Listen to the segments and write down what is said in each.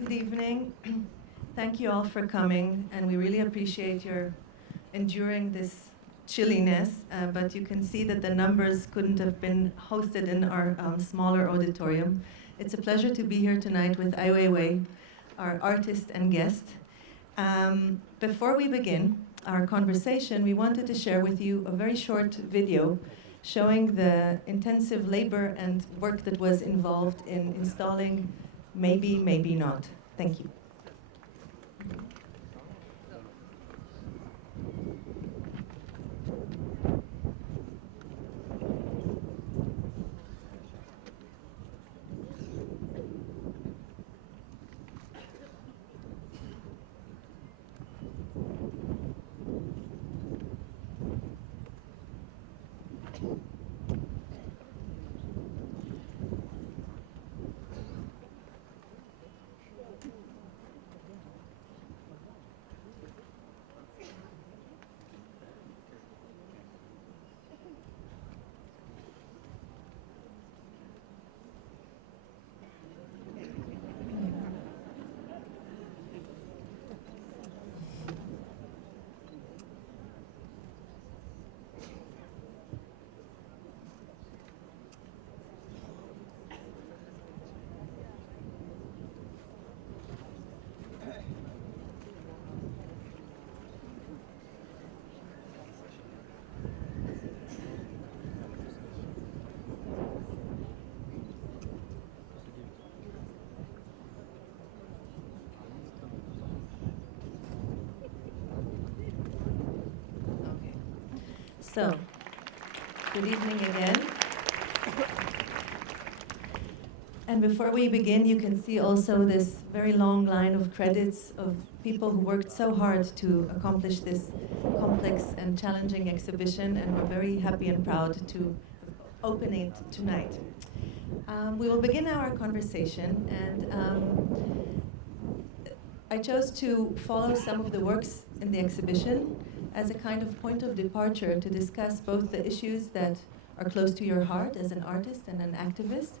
Good evening. Thank you all for coming, and we really appreciate your enduring this chilliness, but you can see that the numbers couldn't have been hosted in our smaller auditorium. It's a pleasure to be here tonight with Ai Weiwei, our artist and guest. Before we begin our conversation, we wanted to share with you a very short video showing the intensive labor and work that was involved in installing Maybe, Maybe Not. Thank you. So, good evening again. And before we begin, you can see also this very long line of credits of people who worked so hard to accomplish this complex and challenging exhibition, and we're very happy and proud to open it tonight. We will begin our conversation, and I chose to follow some of the works in the exhibition as a kind of point of departure to discuss both the issues that are close to your heart as an artist and an activist,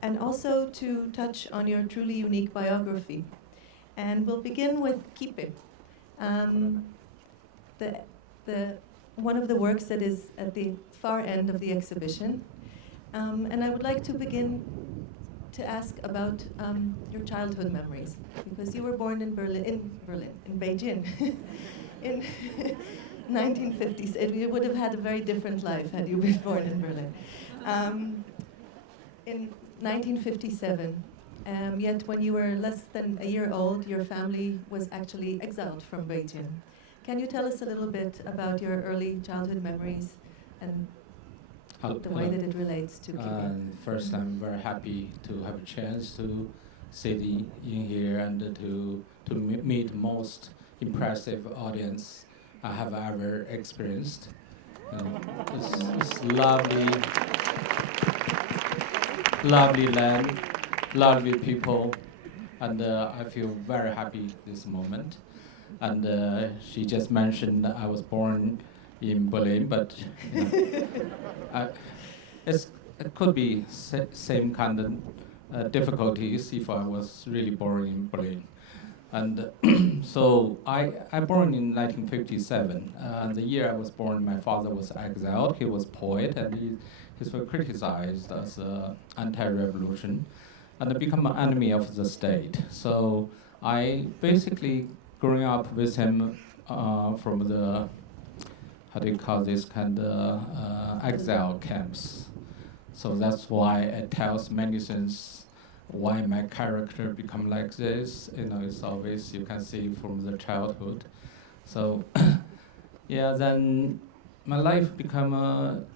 and also to touch on your truly unique biography. And we'll begin with Kipe, one of the works that is at the far end of the exhibition. And I would like to begin to ask about your childhood memories, because you were born in Beijing. In 1950s, you would have had a very different life had you been born in Berlin. In 1957, yet when you were less than a year old, your family was actually exiled from Beijing. Can you tell us a little bit about your early childhood memories and the way that it relates to Kipe? First, I'm very happy to have a chance to sit in here and to meet most impressive audience I have ever experienced. It's lovely land, lovely people, and I feel very happy this moment. And she just mentioned I was born in Berlin, but it could be same kind of difficulties if I was really born in Berlin. And so I born in 1957. The year I was born, my father was exiled. He was poet, and he was criticized as anti-revolution, and become an enemy of the state. So I basically growing up with him from the how do you call this kind of exile camps. So that's why it tells many things. Why my character become like this, it's always you can see from the childhood. So, yeah, then my life become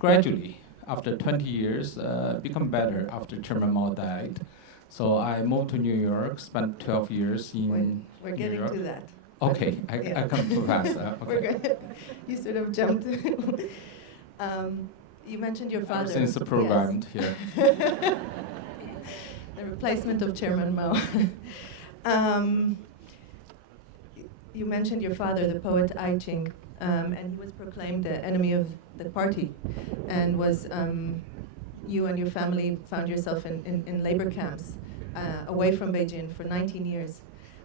gradually after 20 years become better after Chairman Mao died. So I moved to New York, spent 12 years in We're New getting York. to that. Okay, I come too fast. Okay. You sort of jumped. You mentioned your father. Since the programmed here. The replacement of Chairman Mao. You mentioned your father, the poet Ai Ching, and he was proclaimed the enemy of the party, and was you and your family found yourself in labor camps. away from Beijing for 19 years.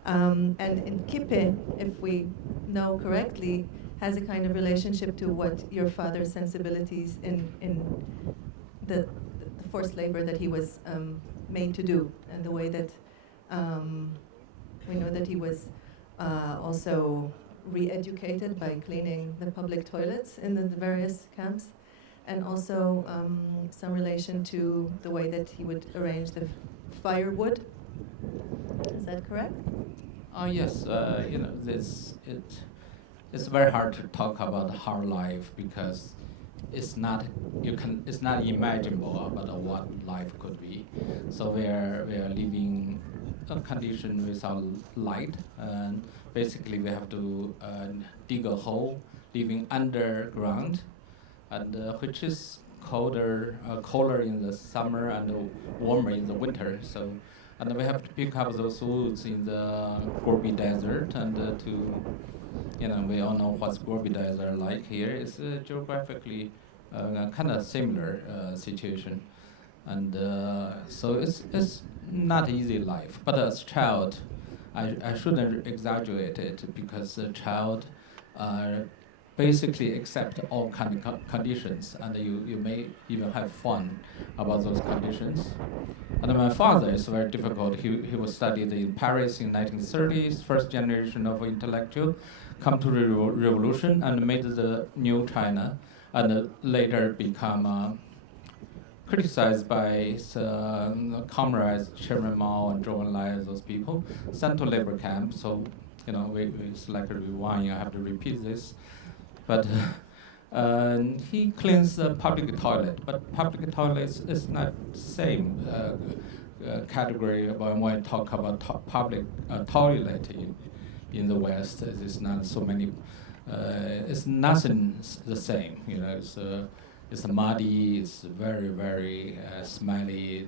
And in Kippe, if we know correctly, has a kind of relationship to what your father's sensibilities in the forced labor that he was made to do, and the way that we know that he was also re-educated by cleaning the public toilets in the various camps, and also some relation to the way that he would arrange the firewood. Is that correct? Oh yes, it's very hard to talk about hard life because it's not imaginable about what life could be. So we are living a condition without light, and basically we have to dig a hole, living underground, and which is colder in the summer and warmer in the winter. So. And we have to pick up those woods in the Gobi Desert, and we all know what's Gobi Desert like here. It's geographically kind of similar situation, and so it's not easy life. But as a child, I shouldn't exaggerate it because a child basically accept all kind of conditions, and you may even have fun about those conditions. And my father is very difficult. He was studied in Paris in 1930s, first generation of intellectual, come to the revolution and made the new China, and later become criticized by his comrades, Chairman Mao and Zhou Enlai, those people, sent to labor camp. So, it's like a rewind, I have to repeat this. But he cleans the public toilet, but public toilets is not same category when we talk about public toilet in the West. It's not so many. It's nothing the same. It's muddy. It's very very smelly.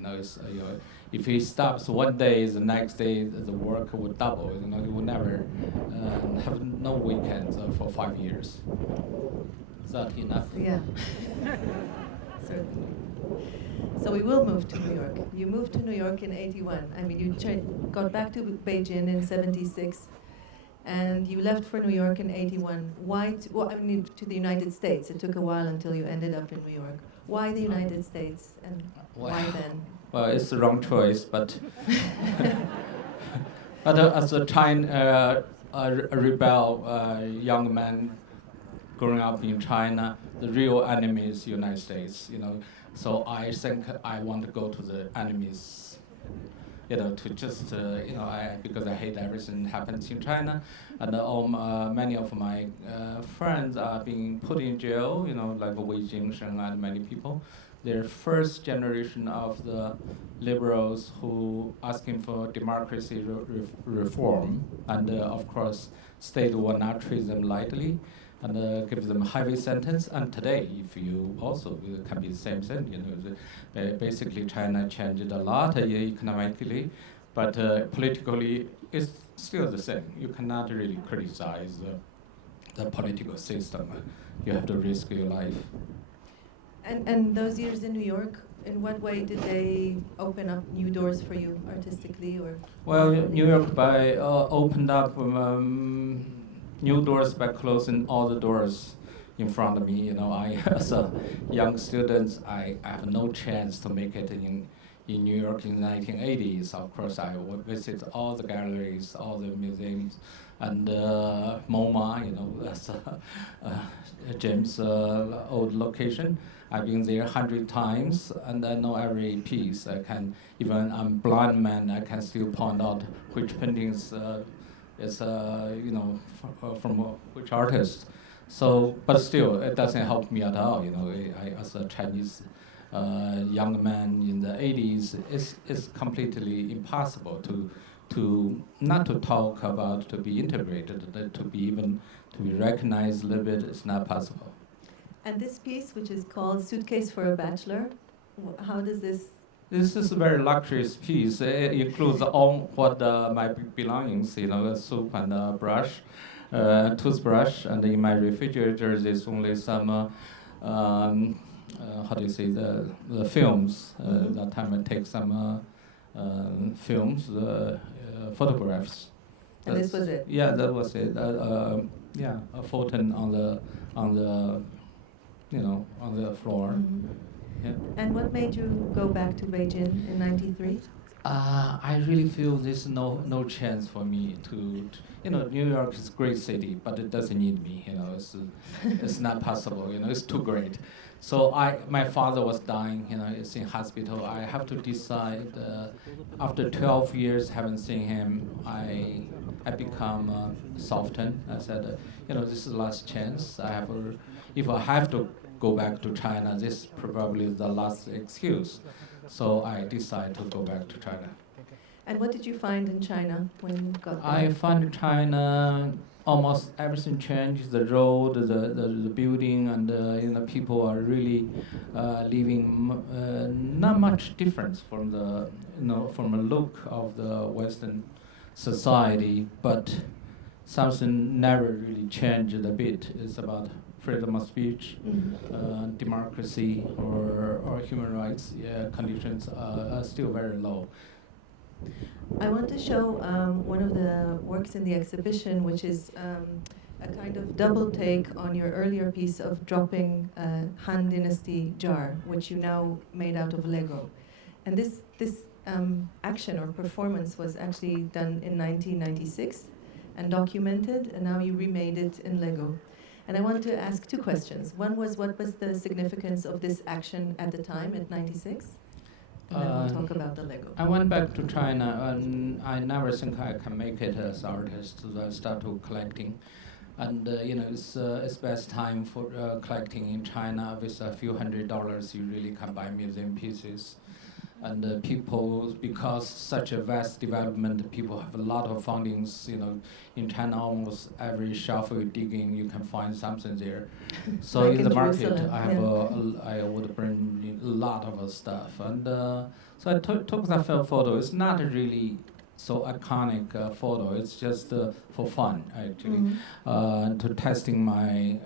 If he stops one day, the next day the work will double. He will never have no weekends for 5 years. Is that enough? Yeah. Certainly. So we will move to New York. You moved to New York in 81. I mean, you got back to Beijing in 76, and you left for New York in 81. Why? To the United States. It took a while until you ended up in New York. Why the United States, and why then? Well, it's the wrong choice, but as a rebel young man growing up in China, the real enemy is the United States. So I think I want to go to the enemies, to just, because I hate everything that happens in China. And many of my friends are being put in jail, like Wei Jingsheng and many people. They're first generation of the liberals who asking for democracy reform. And of course, state will not treat them lightly and give them a heavy sentence. And today, if you also, it can be the same thing. Basically, China changed a lot economically, but politically, it's still the same. You cannot really criticize the political system. You have to risk your life. And those years in New York, in what way did they open up new doors for you artistically, or? Well, New York opened up new doors by closing all the doors in front of me. I as a young student, I have no chance to make it in New York in the 1980s. Of course, I would visit all the galleries, all the museums, and MoMA. That's James' old location. I've been there 100 times, and I know every piece. Even I'm a blind man, I can still point out which paintings is from which artist. So, but still, it doesn't help me at all. I as a Chinese young man in the 80s, it's completely impossible to not to talk about, to be integrated, to be recognized a little bit. It's not possible. And this piece, which is called Suitcase for a Bachelor, how does this? This is a very luxurious piece. It includes all what my belongings, a soup and a brush, toothbrush, and in my refrigerator there's only some, how do you say, the films. That time I take some films, photographs. And this was it? Yeah, that was it. Yeah, a photon on the on the floor. Mhm. Yeah. And what made you go back to Beijing in '93? I really feel there's no chance for me to New York is a great city, but it doesn't need me. It's not possible. It's too great. So my father was dying. It's in hospital. I have to decide. After 12 years haven't seen him, I become softened. I said, this is the last chance. If I have to go back to China, this is probably the last excuse. So I decided to go back to China. And what did you find in China when you got there? I found China almost everything changed. The road, the building, and people are really living not much difference from from the look of the Western society, but something never really changed a bit. It's about freedom of speech, democracy, or human rights conditions are still very low. I want to show one of the works in the exhibition, which is a kind of double take on your earlier piece of dropping a Han Dynasty jar, which you now made out of Lego. And this action or performance was actually done in 1996 and documented, and now you remade it in Lego. And I want to ask two questions. One was, what was the significance of this action at the time, at '96? And then we'll talk about the Lego. I went back to China, and I never think I can make it as an artist, so I started collecting. And it's best time for collecting in China. With a few $100s, you really can buy museum pieces. And people, because such a vast development, people have a lot of fundings. In China, almost every shelf you dig in, you can find something there. So like in the market, Jerusalem, I would bring in a lot of stuff. And so I took that photo. It's not really so iconic photo. It's just for fun, actually, to testing my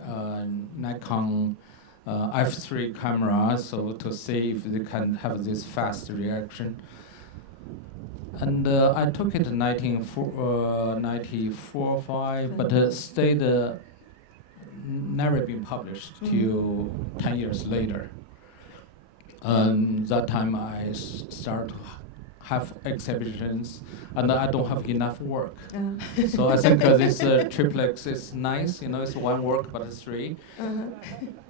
Nikon f3 camera, so to see if they can have this fast reaction. And I took it in 1994, 5, but stayed never been published till 10 years later. That time I start to have exhibitions, and I don't have enough work. So I think this triplex is nice. It's one work, but it's three.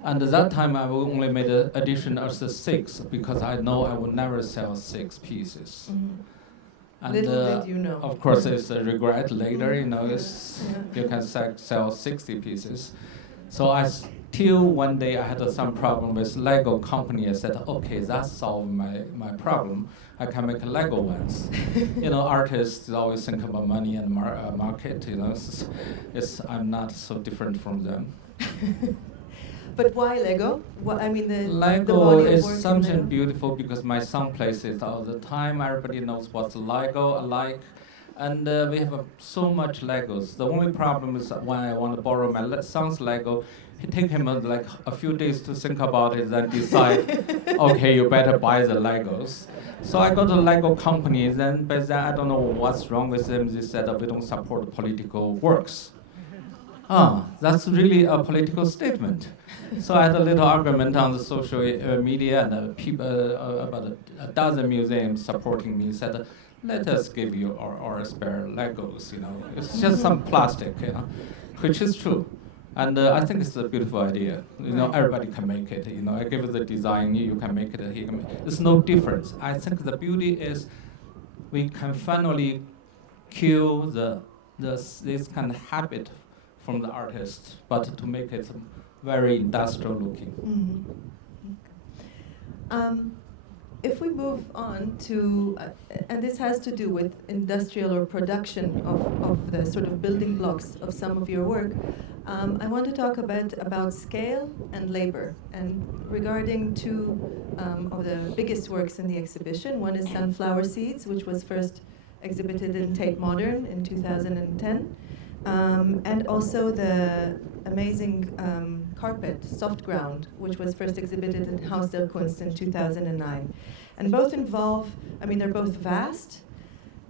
And at that time, I only made an edition of the 6 because I know I would never sell 6 pieces. And Little did you know. Of course, it's a regret later. You can sell 60 pieces. So till one day I had some problem with Lego company. I said, okay, that solved my problem. I can make Lego ones. Artists always think about money and market. I'm not so different from them. But why Lego? Lego is something beautiful because my son plays it all the time. Everybody knows what's Lego alike. And we have so much Legos. The only problem is that when I want to borrow my son's Lego, it takes him like a few days to think about it and decide, okay, you better buy the Legos. So I go to Lego companies, and by then I don't know what's wrong with them. They said we don't support political works. That's really a political statement. So I had a little argument on the social media, and people, about a dozen museums supporting me said, let us give you our spare Legos, It's just some plastic, which is true. And I think it's a beautiful idea. Everybody can make it. I give it the design, you can make it, he can make it. There's no difference. I think the beauty is we can finally kill this kind of habit from the artist, but to make it very industrial looking. If we move on to, and this has to do with industrial or production of the sort of building blocks of some of your work, I want to talk a bit about scale and labor, and regarding two of the biggest works in the exhibition. One is Sunflower Seeds, which was first exhibited in Tate Modern in 2010. and also the amazing carpet, soft ground, which was first exhibited in Haus der Kunst in 2009. And both involve, I mean, they're both vast.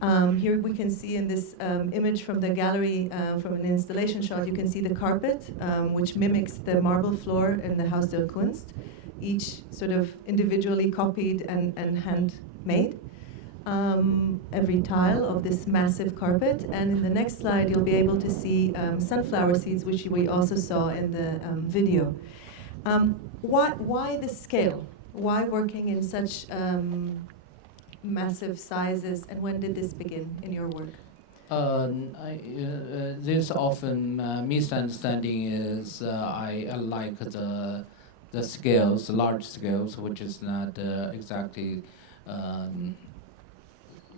Here we can see in this image from the gallery, from an installation shot, you can see the carpet, which mimics the marble floor in the Haus der Kunst, each sort of individually copied and handmade. Every tile of this massive carpet. And in the next slide, you'll be able to see sunflower seeds, which we also saw in the video. Why the scale? Why working in such massive sizes, and when did this begin in your work? This often misunderstanding is I like the scales, large scales, which is not exactly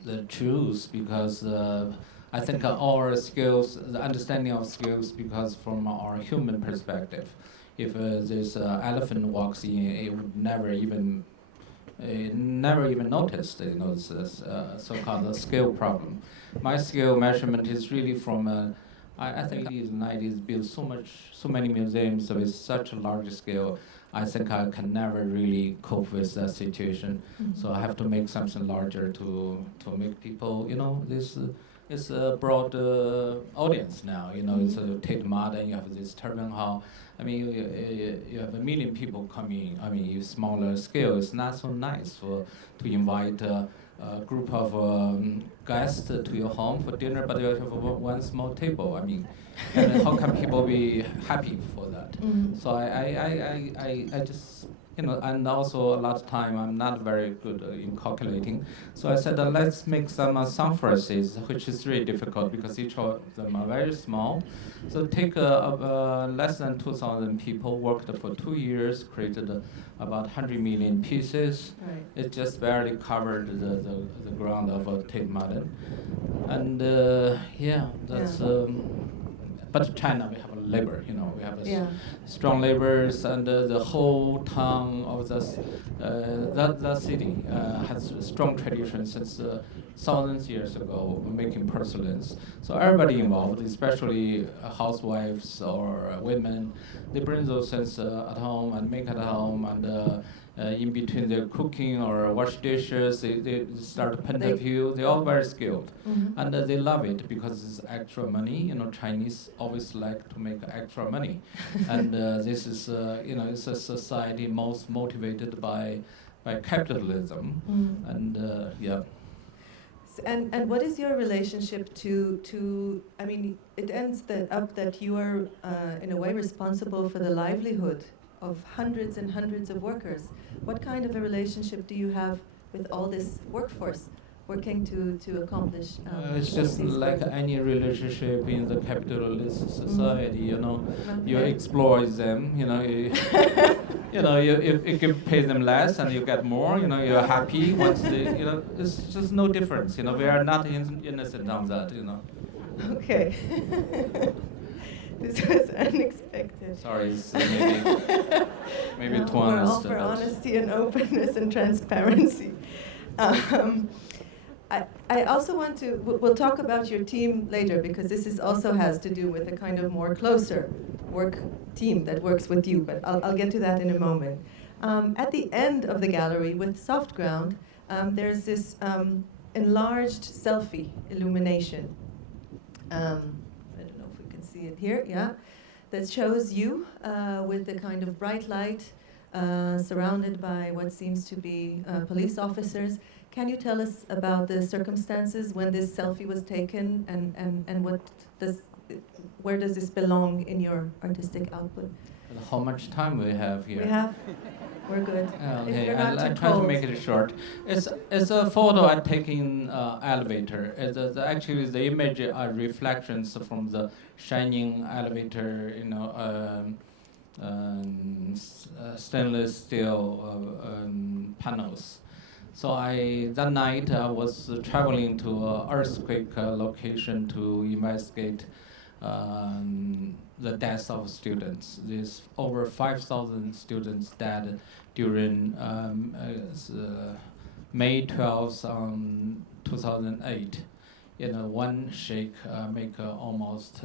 the truth, because I think our skills, the understanding of skills, because from our human perspective, if this elephant walks in, it would never even noticed, you know, this so-called scale problem. My scale measurement is really from, I think in the 90s built so many museums with such a large scale. I think I can never really cope with that situation. Mm-hmm. So I have to make something larger to make people, you know, this is a broad audience now. You know, Mm-hmm. it's a Tate Museum, you have this Turbine Hall. I mean, you have 1 million people coming. I mean, smaller scale is not so nice to invite a group of guests to your home for dinner, but you have one small table. I mean, and how can people be happy for that? Mm-hmm. So I just, you know, and also a lot of time I'm not very good in calculating. So I said, let's make some sunflowers, which is really difficult because each of them are very small. So take less than 2,000 people, worked for 2 years, created about 100 million pieces. Right. It just barely covered the ground of Tate Modern. And yeah, that's. But China, we have a labor, you know, we have a strong labors, and the whole town of that city has a strong tradition since thousands years ago making porcelains. So everybody involved, especially housewives or women, they bring those things at home and make at home, and in between their cooking or wash dishes, they start to paint a few. They're all very skilled, Mm-hmm. and they love it because it's extra money. You know, Chinese always like to make extra money, and this is you know, it's a society most motivated by capitalism, Mm-hmm. and yeah. And what is your relationship to I mean, it ends up that you are in a way responsible for the livelihood of hundreds and hundreds of workers. What kind of a relationship do you have with all this workforce working to accomplish? It's all just these like work? any relationship in the capitalist society, you know. You Okay. exploit them, you know. You know, you pay them less and you get more. You know, you're happy once they, you know. It's just no difference. You know, we are not innocent on that. You know. Okay. This was unexpected. Sorry, it's maybe No, too we're all honest. for honesty and openness and transparency. I also want to, we'll talk about your team later, because this is also has to do with a kind of more closer work team that works with you, but I'll get to that in a moment. At the end of the gallery with soft ground, there's this enlarged selfie illumination. I don't know if we can see it here, yeah, that shows you with a kind of bright light surrounded by what seems to be police officers. Can you tell us about the circumstances when this selfie was taken, and where does this belong in your artistic output? How much time we have here? We're good. If Okay, you're not I'll too try to cold. make it short. It's a photo I take in elevator. Actually, the image are reflections from the shining elevator, you know, stainless steel panels. So that night I was traveling to an earthquake location to investigate the deaths of students. There's over 5,000 students dead during May 12th, 2008 one shake make almost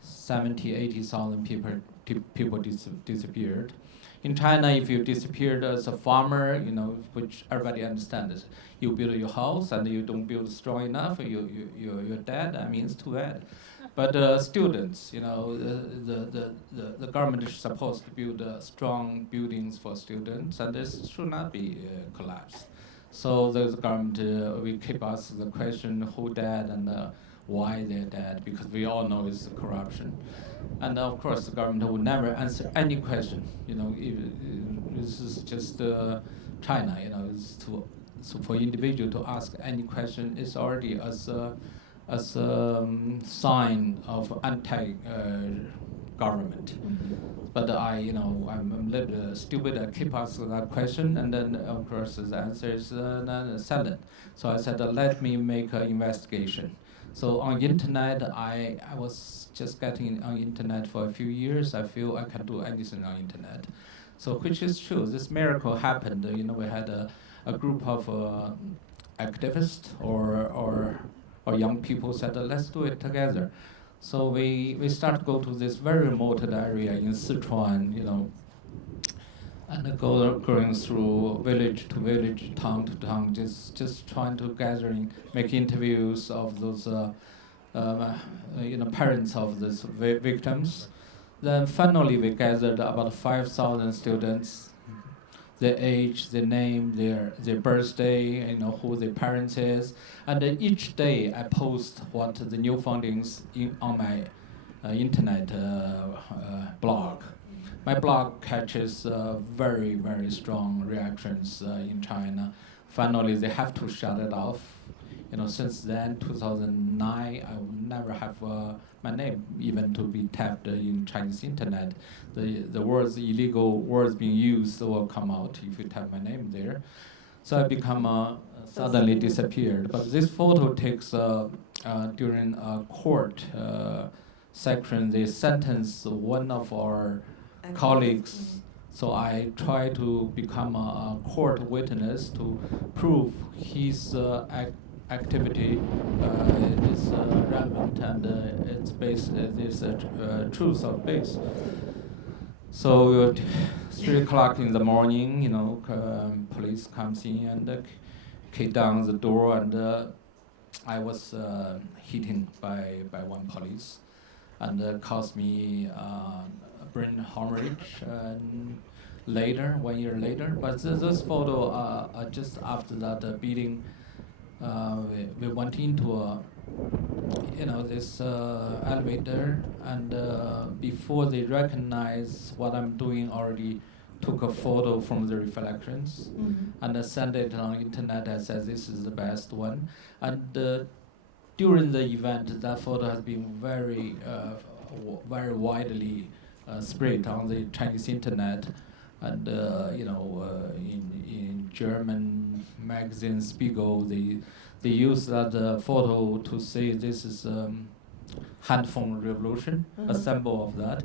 70, 80,000 people disappeared. In China, if you disappeared as a farmer, which everybody understands, you build your house and you don't build strong enough, you're dead. I mean, it's too bad. But students, the government is supposed to build strong buildings for students, and this should not be collapsed. So the government will keep us the question who dead and why they're dead, because we all know it's corruption. And of course, the government will never answer any question. This is just China. So for individual to ask any question is already as a sign of anti-government. But I'm a little stupid. I keep asking that question, and then of course the answer is silent. So I said, let me make an investigation. So on internet, I was just getting on internet for a few years. I feel I can do anything on internet. So which is true. This miracle happened. We had a group of activists or young people said, let's do it together. So we start to go to this very remote area in Sichuan, and going through village to village, town to town, just trying to make interviews of those, parents of these victims. Then finally we gathered about 5,000 students, their age, their name, their birthday, who their parents is, and each day I post what the new findings on my internet blog. My blog catches very, very strong reactions in China. Finally, they have to shut it off. Since then, 2009, I would never have my name even to be tapped in Chinese internet. The words, illegal words being used will come out if you tap my name there. So I become suddenly disappeared. But this photo takes during a court section. They sentence one of our colleagues. So I try to become a court witness to prove his activity is relevant and it's based, this truth of base. So 3 o'clock in the morning, police comes in and kick down the door, and I was hit by one police, and caused me brain hemorrhage. Later, 1 year later, but this photo just after that beating, we went into this elevator, and before they recognize what I'm doing, already took a photo from the reflections, and I sent it on internet. I said this is the best one, and during the event, that photo has been very widely spread on the Chinese internet, and in German magazine Spiegel, they use that photo to say this is handphone revolution, a symbol of that,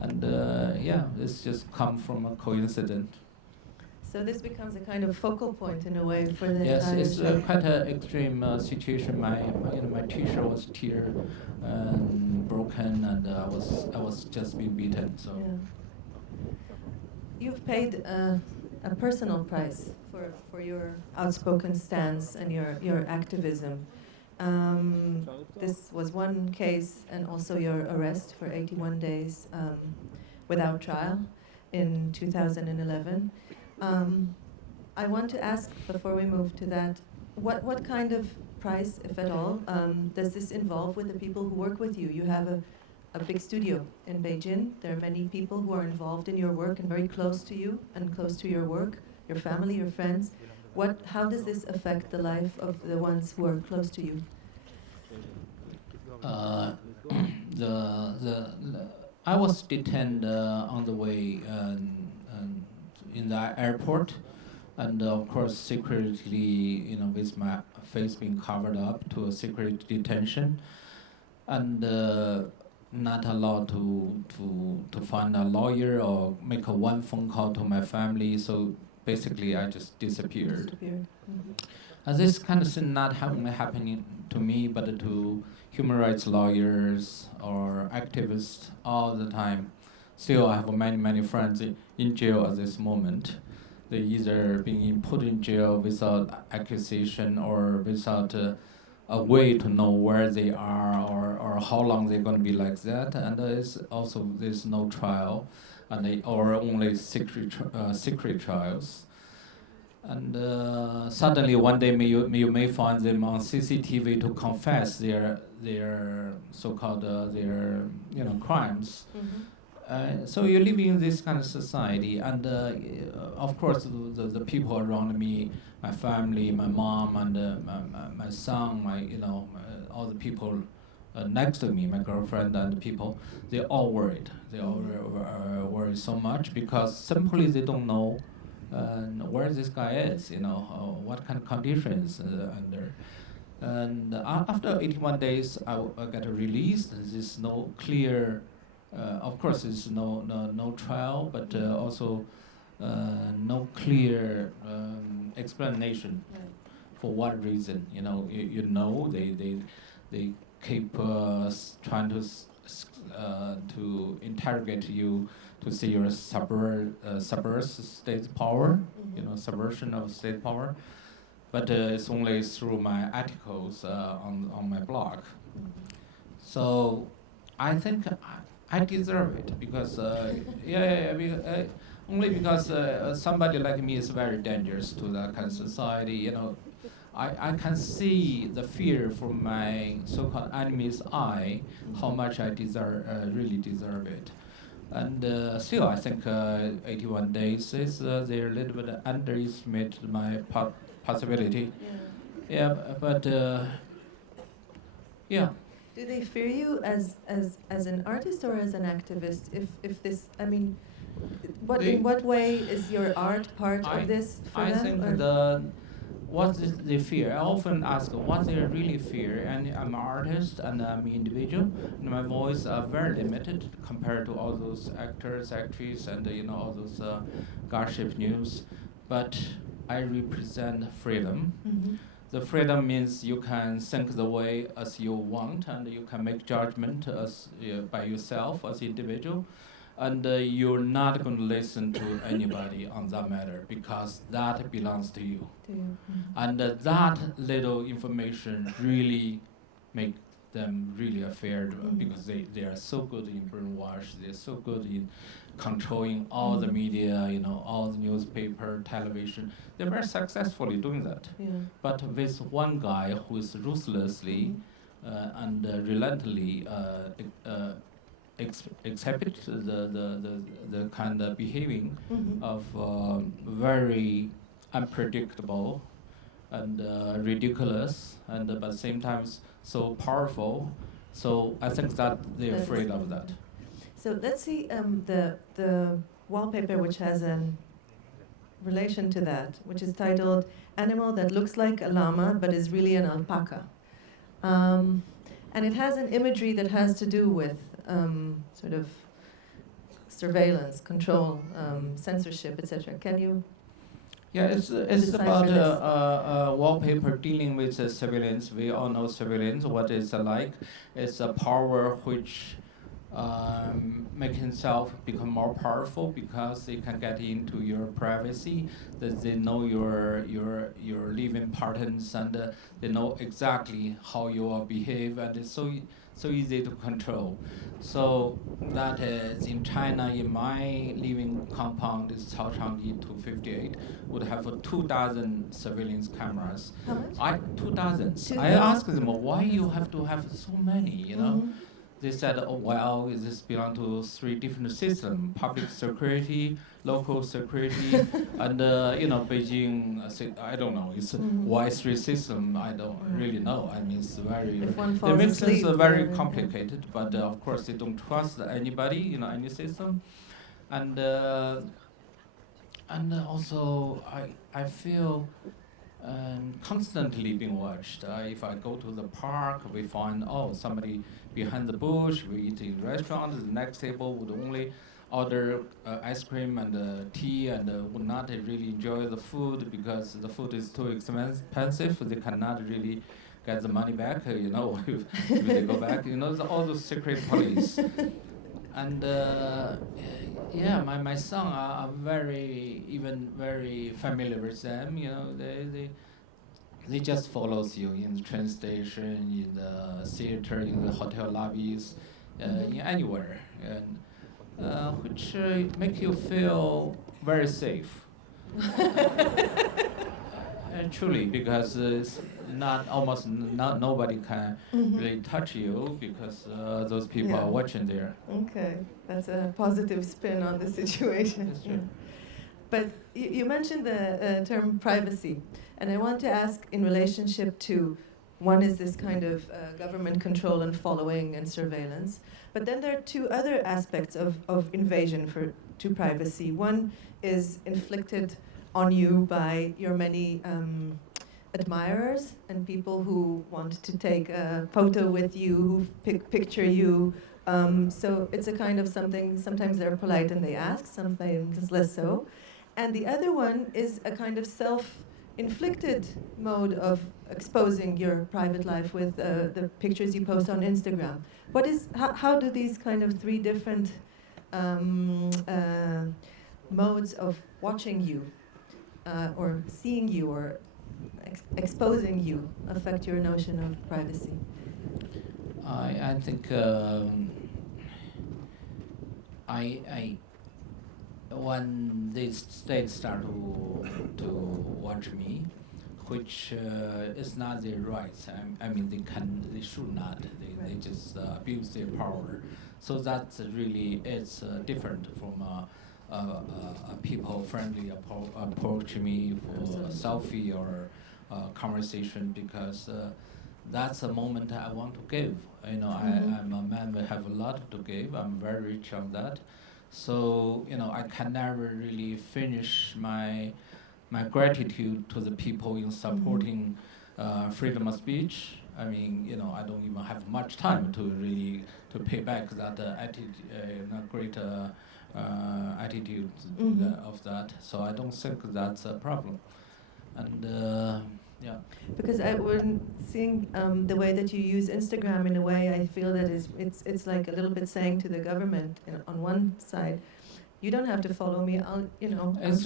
and this just come from a coincidence. So this becomes a kind of focal point in a way for the yes, entire it's show. quite an extreme situation. My T-shirt was tear and broken, and I was just being beaten. So. Yeah. You've paid a personal price for your outspoken stance and your activism. This was one case, and also your arrest for 81 days without trial in 2011. I want to ask, before we move to that, what kind of price, if at all, does this involve with the people who work with you? You have a big studio in Beijing. There are many people who are involved in your work and very close to you and close to your work, your family, your friends. How does this affect the life of the ones who are close to you? I was detained on the way in the airport, and of course secretly, with my face being covered up to a secret detention, and not allowed to find a lawyer or make one phone call to my family. So basically, I just disappeared. This kind of thing not only happening to me, but to human rights lawyers or activists all the time. Still, I have many friends in jail at this moment. They either being put in jail without accusation or without a way to know where they are or how long they're going to be like that. And there's no trial, or only secret trials. And suddenly one day you may find them on CCTV to confess their so-called their crimes. So you're living in this kind of society, and of course the people around me, my family, my mom, and my son, all the people next to me, my girlfriend and the people, they're all worried. They all worried so much because simply they don't know where this guy is, what kind of conditions under. And after 81 days, I got released. There's no clear, of course, there's no trial, but also no clear explanation for what reason. They keep trying to interrogate you to see your subversive state power, subversion of state power. But it's only through my articles on my blog. So I think I deserve it because, only because somebody like me is very dangerous to that kind of society. I can see the fear from my so-called enemy's eye, how much I really deserve it. And still, I think 81 days is they're a little bit underestimate my possibility. Yeah, but yeah. Do they fear you as an artist or as an activist? If this, in what way is your art part of this for I them? think what they fear. I often ask what they really fear, and I'm an artist and I'm an individual, and my voice are very limited compared to all those actors, actresses, and all those gossip news. But I represent freedom. Mm-hmm. The freedom means you can think the way as you want, and you can make judgment as by yourself as individual. And you're not going to listen to anybody on that matter because that belongs to you. And that little information really make them really afraid because they are so good in brainwash. They're so good in controlling all the media, all the newspaper, television. They're very successfully doing that. Yeah. But with one guy who is ruthlessly and relentlessly exhibit the kind of behaving of very unpredictable and ridiculous, and but at the same time so powerful. So I think that they're afraid of that. So let's see the wallpaper, which has a relation to that, which is titled "Animal That Looks Like a Llama But Is Really an Alpaca," and it has an imagery that has to do with sort of surveillance, control, censorship, etc. Can you? Yeah, it's about a wallpaper dealing with surveillance. We all know surveillance, what it's like. It's a power which make himself become more powerful because they can get into your privacy, that they know your living patterns, and they know exactly how you will behave, and it's so easy to control. So that is in China, in my living compound, is Chaochangji 258, would have 2,000 surveillance cameras. How much? 2,000. I asked them, why you have to have so many, They said, this belongs to 3 different systems: public security, local security, and Beijing. I don't know. It's why 3 system. I don't really know. I mean, it's very. If one It falls makes asleep, sense. Very complicated, but of course they don't trust anybody. Any system, and also I feel. Constantly being watched. If I go to the park, we find somebody behind the bush. We eat in restaurant. The next table would only order ice cream and tea and would not really enjoy the food because the food is too expensive. They cannot really get the money back, if they go back. All those secret police. And yeah, my son are very familiar with them. They just follows you in the train station, in the theater, in the hotel lobbies, in anywhere, and which make you feel very safe. Truly, because it's not almost nobody can really touch you because those people are watching there. Okay, that's a positive spin on the situation. That's true. But you mentioned the term privacy, and I want to ask in relationship to one is this kind of government control and following and surveillance, but then there are two other aspects of invasion to privacy. One is inflicted on you by your many admirers and people who want to take a photo with you, who picture you. So it's a kind of something, sometimes they're polite and they ask, sometimes less so. And the other one is a kind of self-inflicted mode of exposing your private life with the pictures you post on Instagram. How do these kind of three different modes of watching you or seeing you or exposing you affect your notion of privacy? I think when they start to watch me, which is not their rights. I mean, they should not. They just abuse their power. So that's really it's different from a people-friendly approach me for a selfie or conversation because that's a moment I want to give. I'm a man that have a lot to give. I'm very rich on that. So I can never really finish my gratitude to the people in supporting freedom of speech. I mean, I don't even have much time to really pay back that great attitude of that. So I don't think that's a problem. And yeah. Because when seeing the way that you use Instagram in a way, I feel that it's like a little bit saying to the government on one side, you don't have to follow me. I'm providing it's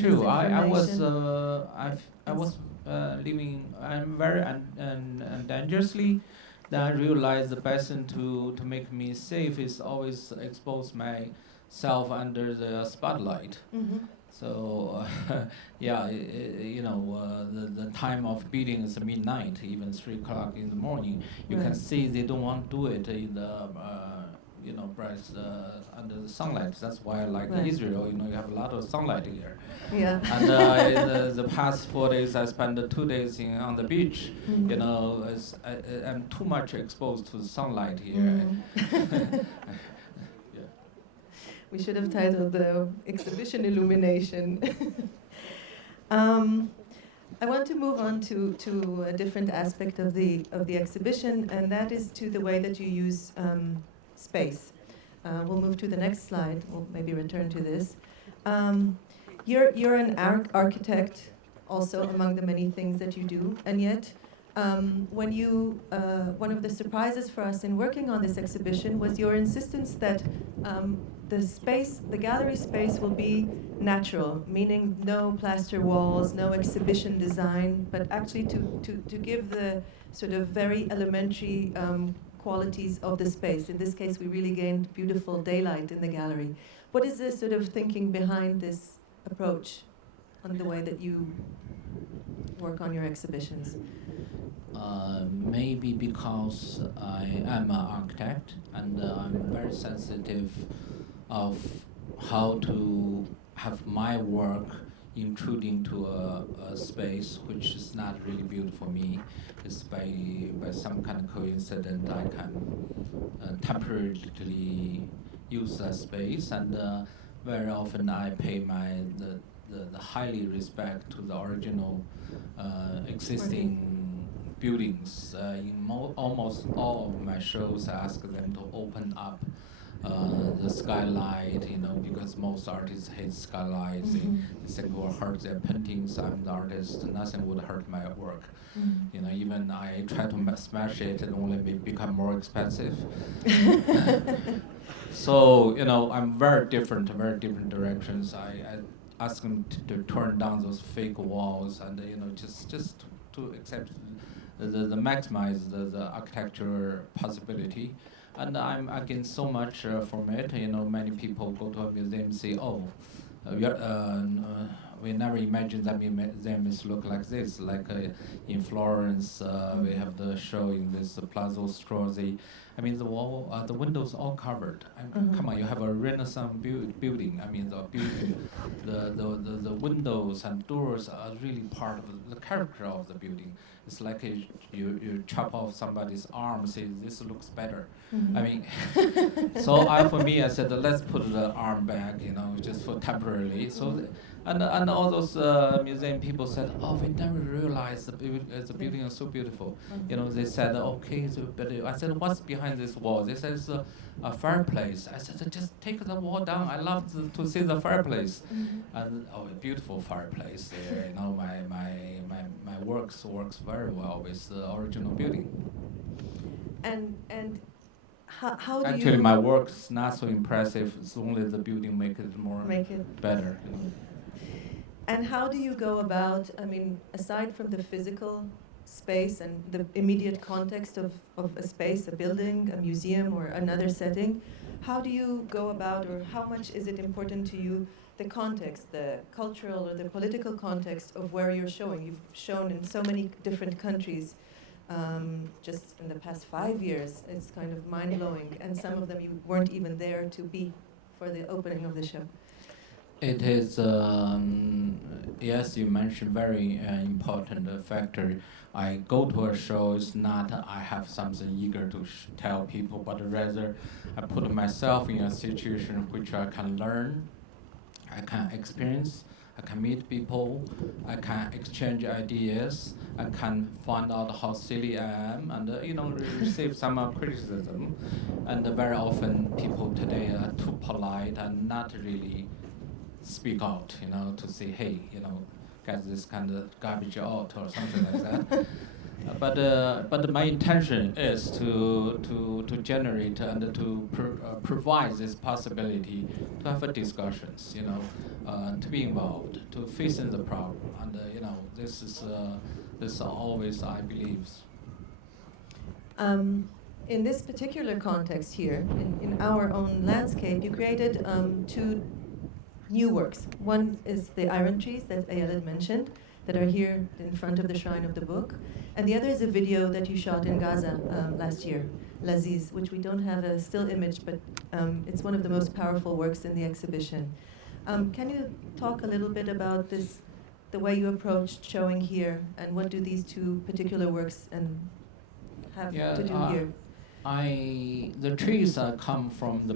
true. this I was information. living. I'm very dangerously. Then I realized the best thing to make me safe is always expose myself under the spotlight. So yeah, the time of beating is midnight, even 3 o'clock in the morning. You can see they don't want to do it in the bright under the sunlight. That's why I like Israel. You have a lot of sunlight here. Yeah. And in the past 4 days, I spent 2 days on the beach. I'm too much exposed to the sunlight here. We should have titled the exhibition Illumination. I want to move on to a different aspect of the exhibition, and that is to the way that you use space. We'll move to the next slide. We'll maybe return to this. You're an architect, also among the many things that you do, and yet when you one of the surprises for us in working on this exhibition was your insistence that the gallery space will be natural, meaning no plaster walls, no exhibition design, but actually to give the sort of very elementary qualities of the space. In this case, we really gained beautiful daylight in the gallery. What is the sort of thinking behind this approach on the way that you work on your exhibitions? Maybe because I am an architect and I'm very sensitive of how to have my work intruding to a space which is not really beautiful for me. It's by some kind of coincidence I can temporarily use that space, and very often I pay the highly respect to the original existing buildings. In almost all of my shows, I ask them to open up the skylight, because most artists hate skylights. They think it will hurt their paintings. I'm the artist, nothing would hurt my work. Even I try to smash it, it only become more expensive. So, I'm very different directions. I ask them to turn down those fake walls and, just to accept the maximize the architecture possibility. And I'm against so much from it. Many people go to a museum and say, oh, we never imagined that museums look like this. Like in Florence, we have the show in this Palazzo Strozzi. I mean, the wall, the windows all covered. Come on, you have a Renaissance building. I mean, the windows and doors are really part of the character of the building. It's like you chop off somebody's arm, say this looks better. I mean, so for me, I said let's put the arm back, just for temporarily. So, and all those museum people said, oh, we never realized the building is so beautiful. They said, okay, so I said, what's behind this wall? They said it's a fireplace. I said, just take the wall down. I love to see the fireplace. And a beautiful fireplace there. My works very well with the original building. And how do Actually, you... my work's not so impressive. It's only the building make it better. And how do you go about, I mean, aside from the physical space and the immediate context of a space, a building, a museum, or another setting, how do you go about, or how much is it important to you, the context, the cultural or the political context of where you're showing? You've shown in so many different countries. Just in the past 5 years, it's kind of mind-blowing, and some of them you weren't even there to be for the opening of the show. It is, yes, you mentioned very important factor. I go to a show, it's not I have something eager to tell people, but rather I put myself in a situation which I can learn, I can experience, I can meet people, I can exchange ideas, I can find out how silly I am, and receive some criticism. And very often people today are too polite and not really speak out, to say, hey, get this kind of garbage out or something like that. But my intention is to generate and to provide this possibility to have discussions, to be involved, to face in the problem, and this is always I believe. In this particular context here, in our own landscape, you created two new works. One is the iron trees that Eyal had mentioned, that are here in front of the Shrine of the Book. And the other is a video that you shot in Gaza last year, Laziz, which we don't have a still image, but it's one of the most powerful works in the exhibition. Can you talk a little bit about this, the way you approached showing here, and what do these two particular works have to do here? The trees come from the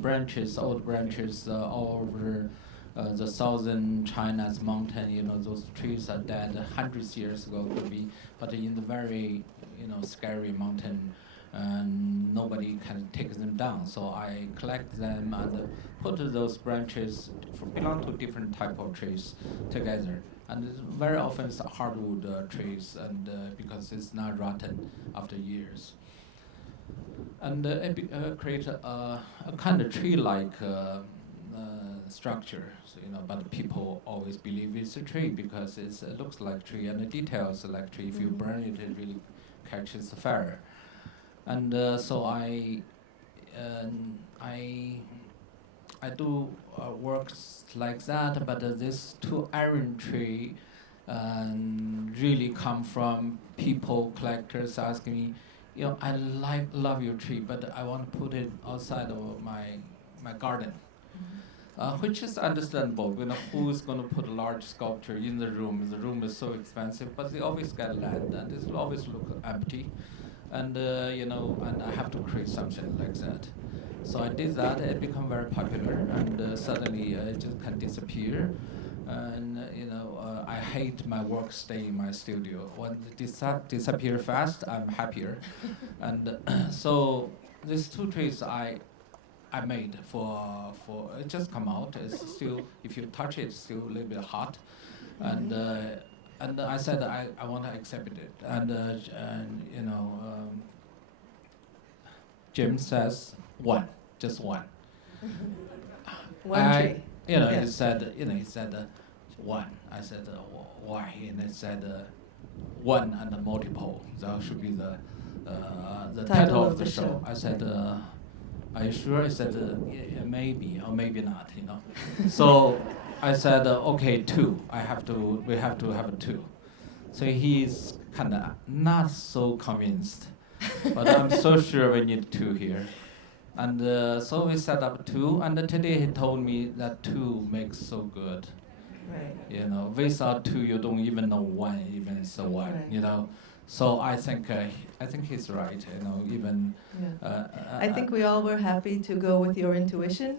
branches, old branches all over the southern China's mountain. Those trees are dead hundreds years ago, could be, but in the very, scary mountain, and nobody can take them down. So I collect them and put those branches belong to different type of trees together. And very often it's hardwood trees, and because it's not rotten after years. And create a kind of tree-like structure, so, but people always believe it's a tree because it looks like tree and the details like tree. If you burn it, it really catches the fire. And so I do works like that, but this two iron tree really come from people, collectors asking me, I love your tree, but I want to put it outside of my garden, which is understandable. Who's going to put a large sculpture in the room? The room is so expensive, but they always get land, and it will always look empty, and and I have to create something like that. So I did that. It became very popular, and suddenly it just can disappear. And I hate my work stay in my studio. When it disappear fast, I'm happier. And so these two trees, I I made for it just come out. It's still, if you touch it, it's still a little bit hot, and I said I want to exhibit it, and you know, Jim says one, just one. One tree. You know, Yeah. he said one. I said why? And he said one and a multiple. That should be the title of the show. I said, are you sure? He said, yeah, maybe or maybe not. You know. So I said, okay, two. We have to have a two. So he's kind of not so convinced, but I'm so sure we need two here. And so we set up two, and today he told me that two makes so good. Right. You know, without two, you don't even know one, even so one. Right. You know, so I think he's right. You know, even. Yeah. I think we all were happy to go with your intuition.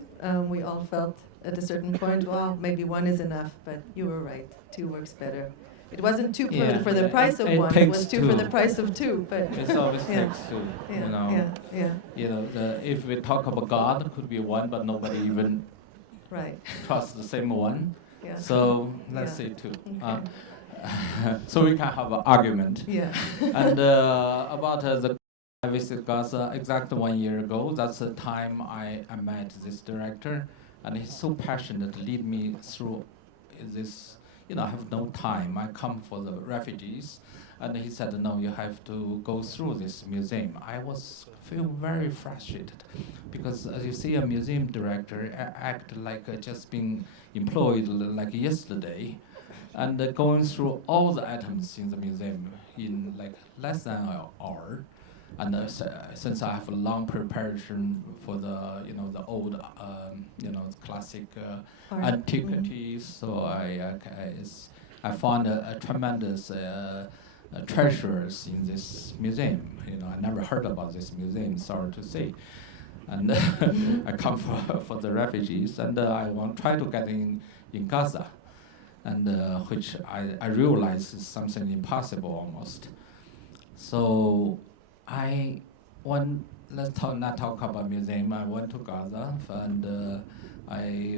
We all felt at a certain point, well, maybe one is enough, but you were right. Two works better. It wasn't two for the price of it one. It takes was two for the two. price of two. But It always Yeah. takes two. yeah, You know. yeah. You know, if we talk about God, it could be one, but nobody even Right. trusts the same one. Yeah. So let's Yeah. say two. Okay. So we can have an argument. Yeah. And about I visited Gaza exactly 1 year ago. That's the time I met this director, and he's so passionate to lead me through this. You know, I have no time. I come for the refugees, and he said, no, you have to go through this museum. I feel very frustrated, because as you see, a museum director act like just being employed like yesterday, and going through all the items in the museum in like less than an hour. And since I have a long preparation for the the old classic Art. antiquities, so I found a tremendous treasures in this museum. You know, I never heard about this museum, sorry to say. And I come for the refugees, and I want try to get in Gaza, and which I realize is something impossible almost. So let's not talk about museum. I went to Gaza, and I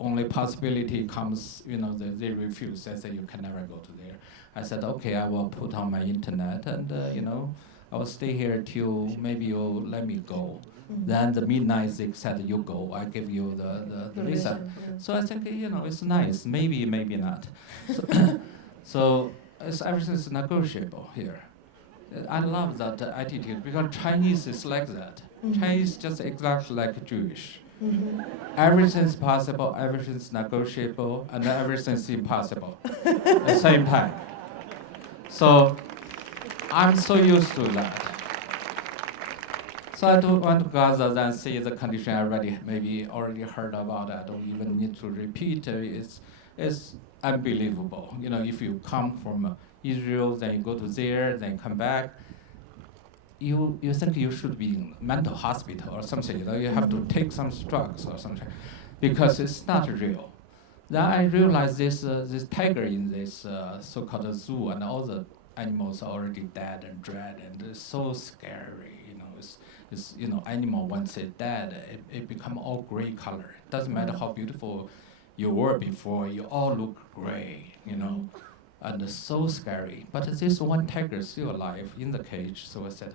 only possibility comes, they refuse. They say you can never go to there. I said, okay, I will put on my internet, and I will stay here till maybe you'll let me go. Mhm. Then the midnight they said you go. I give you the visa. So I think it's nice. Maybe not. So everything's negotiable here. I love that attitude because Chinese is like that. Mhm. Chinese just exactly like Jewish. Mhm. Everything's possible, everything's negotiable, and everything's impossible at the same time. So I'm so used to that. So I don't want to Gaza then see the condition I maybe already heard about. I don't even need to repeat. It's unbelievable. If you come from Israel, then you go to there, then come back. You think you should be in mental hospital or something. You have to take some drugs or something, because it's not real. Then I realized this tiger in this so-called zoo, and all the animals are already dead and dread, and it's so scary. It's animal once it's dead, it become all gray color. Doesn't matter how beautiful you were before, you all look gray. And it's so scary. But this one tiger is still alive in the cage. So I said,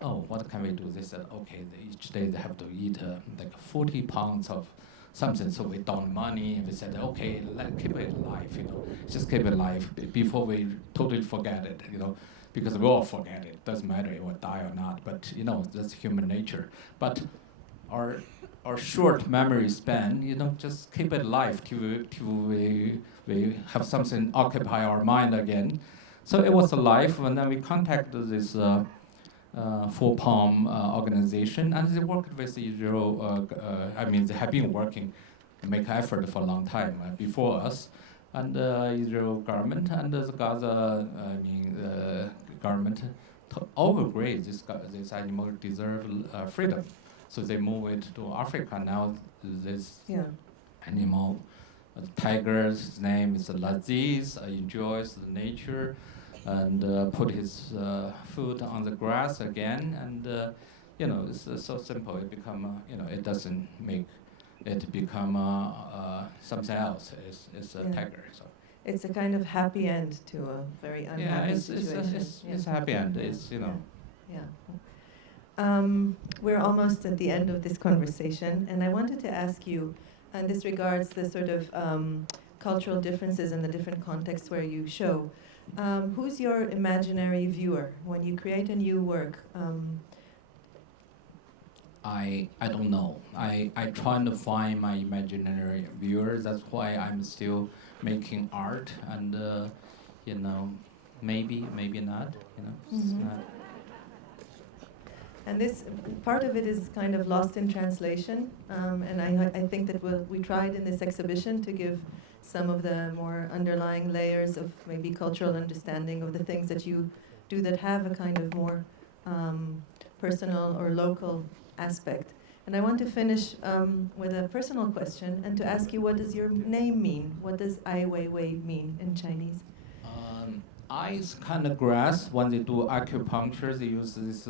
oh, what can we do? They said, okay, each day they have to eat like 40 pounds of something. So we down money, and we said, okay, keep it alive, just keep it alive before we totally forget it, because we all forget it. Doesn't matter if we die or not, but that's human nature. But our short memory span, just keep it alive till we have something occupy our mind again. So it was alive, and then we contacted this Full Palm organization, and they worked with Israel. They have been working, make effort for a long time before us, and Israel government and the Gaza government all agree this animal deserve freedom. So they move it to Africa now. This animal, tigers, his name is Laziz, enjoys the nature, and put his food on the grass again. And you know, it's so simple. It become, you know, it doesn't make it become something else. It's a Yeah. tiger. So It's a kind of happy end to a very yeah, unhappy it's situation. it's a happy end. It's, you know. Yeah. We're almost at the end of this conversation, and I wanted to ask you, and this regards the sort of cultural differences in the different contexts where you show. Who's your imaginary viewer when you create a new work? I don't know. I trying to find my imaginary viewers. That's why I'm still making art, and you know, maybe not. You know, it's Mhm. not. And this part of it is kind of lost in translation, and I think that we tried in this exhibition to give some of the more underlying layers of maybe cultural understanding of the things that you do that have a kind of more personal or local aspect. And I want to finish with a personal question and to ask you, what does your name mean? What does Ai Weiwei mean in Chinese? Ai is kind of grass. When they do acupuncture, they use this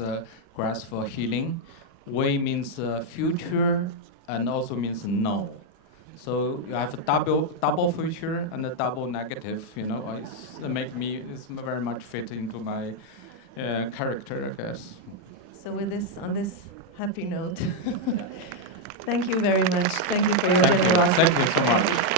grass for healing. Wei means future and also means no. So you have a double future and a double negative. You know, it's very much fit into my character, I guess. So with this, on this happy note, thank you very much. Thank you for your Thank you. generosity. Thank you so much.